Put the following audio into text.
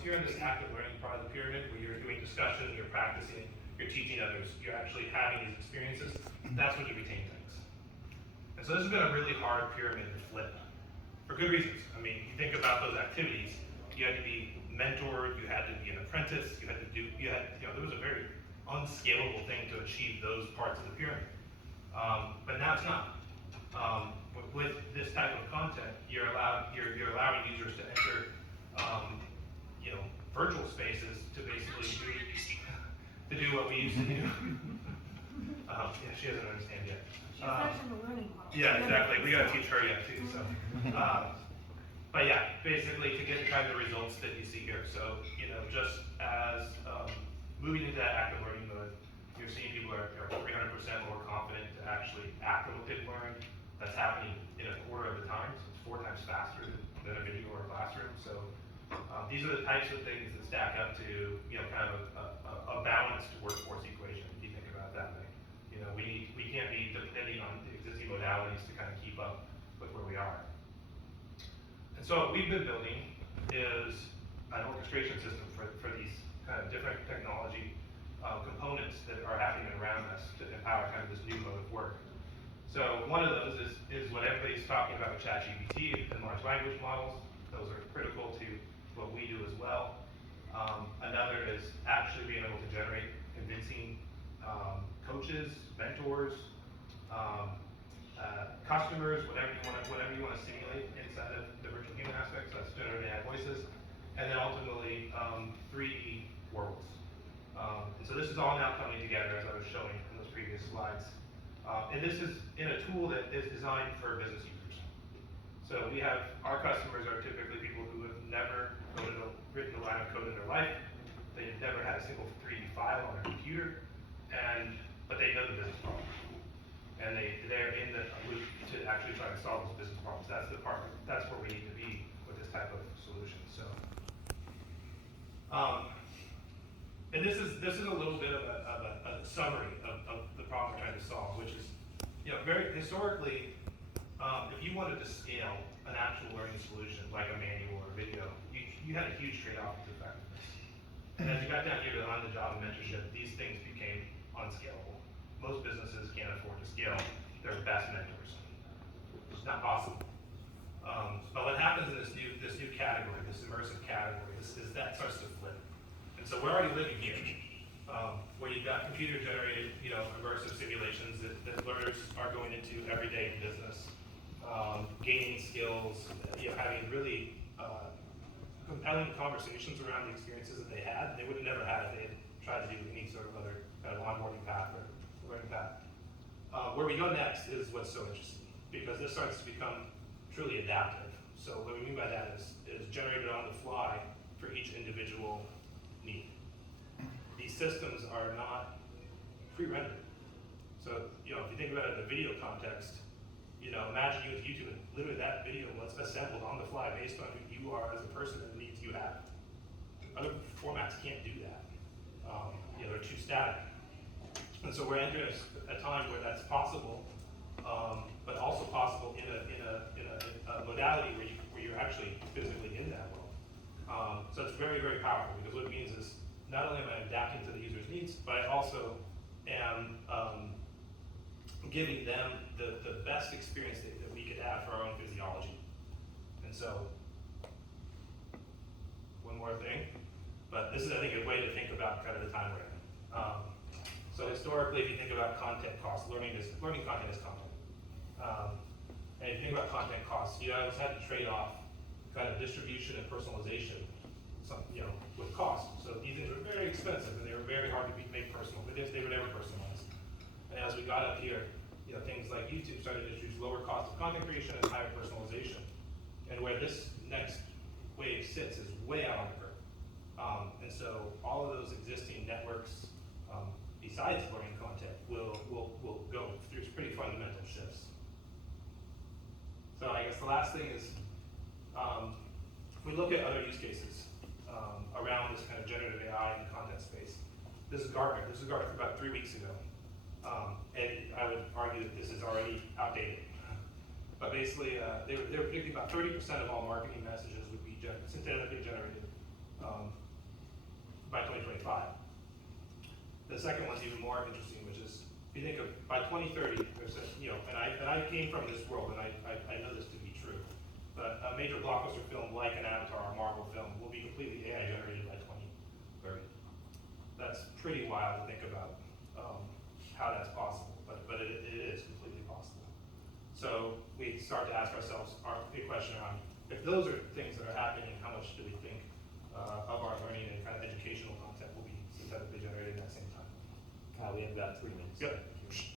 once you're in this active learning part of the pyramid, where you're doing discussion, you're practicing, you're teaching others, you're actually having these experiences, that's when you retain things. And so this has been a really hard pyramid to flip, for good reasons. I mean, you think about those activities, you had to be mentored, you had to be an apprentice, there was a very unscalable thing to achieve those parts of the pyramid. But now it's not. With this type of content, you're allowing users to enter, virtual spaces to basically do what we used to do. Yeah, she doesn't understand yet. She's actually a learning model. Yeah, exactly. We gotta teach her yet too. So, but yeah, basically to get the kind of results that you see here. So, just as moving into that active learning mode, you're seeing people are 300% more confident to actually act on what they've learned. That's happening in a quarter of the time, so it's 4 times faster than a video or a classroom. So these are the types of things that stack up to, kind of a balanced workforce equation, if you think about it that way. We can't be depending on the existing modalities to kind of keep up with where we are. And so what we've been building is an orchestration system for these kind of different technology components that are happening around us to empower kind of this new mode of work. So one of those is what everybody's talking about with ChatGPT and large language models. Those are critical to what we do as well. Another is actually being able to generate convincing coaches, mentors, customers, whatever you want to simulate inside of the virtual human aspects. That's generative AI voices, and then ultimately 3D worlds. And so this is all now coming together, as I was showing in those previous slides. And this is in a tool that is designed for business users. So our customers are typically people who have never written a line of code in their life. They've never had a single 3D file on their computer, but they know the business problem. And they're in the loop to actually try to solve those business problems. That's where we need to be with this type of solution. So, and this is a little bit of a summary of the problem we're trying to solve, which is, very historically, if you wanted to scale an actual learning solution like a manual or a video, you had a huge trade-off with effectiveness. And as you got down here to on-the-job mentorship, these things became unscalable. Most businesses can't afford to scale their best mentors. It's not possible. But what happens in this new category, this immersive category, is that starts to flip. And so we're already living here, where you've got computer-generated, immersive simulations that learners are going into every day in business, gaining skills, having really compelling conversations around the experiences that they had. They would have never had if they had tried to do any sort of other kind of onboarding path or learning path. Where we go next is what's so interesting, because this starts to become truly adaptive. So what we mean by that is generated on the fly for each individual need. These systems are not pre-rendered. So, if you think about it in a video context, imagine you with YouTube, and literally that video was assembled on the fly based on who you are as a person and the needs you have. Other formats can't do that. They're too static. And so we're entering a time where that's possible, but also possible in a modality where you're actually physically in that world. So it's very, very powerful, because what it means is not only am I adapting to the user's needs, but I also am giving them the best experience that we could have for our own physiology. And so, one more thing, but this is, I think, a way to think about kind of the time we're in. So historically, if you think about content costs, learning content is content. And if you think about content costs, you always had to trade off kind of distribution and personalization, with cost. So these things were very expensive, and they were very hard to make personal, but they were never personalized. And as we got up here, things like YouTube started to introduce lower cost of content creation and higher personalization. And where this next wave sits is way out on the curve. And so all of those existing networks, besides learning content, will go through pretty fundamental shifts. So I guess the last thing is, if we look at other use cases around this kind of generative AI in the content space, this is Gartner. This is Gartner about 3 weeks ago. And I would argue that this is already outdated. But basically, they were predicting about 30% of all marketing messages would be synthetically generated 2035. The second one's even more interesting, which is, if you think of, by 2030, there's a, and I came from this world, and I know this to be true, but a major blockbuster film like an Avatar or Marvel film will be completely AI generated by 2030. That's pretty wild to think about, how that's possible, but it is completely possible. So we start to ask ourselves the question around, if those are things that are happening, how much do we think of our learning and kind of educational content will be synthetically generated at the same time? Kyle, we have about 3 minutes. Yep.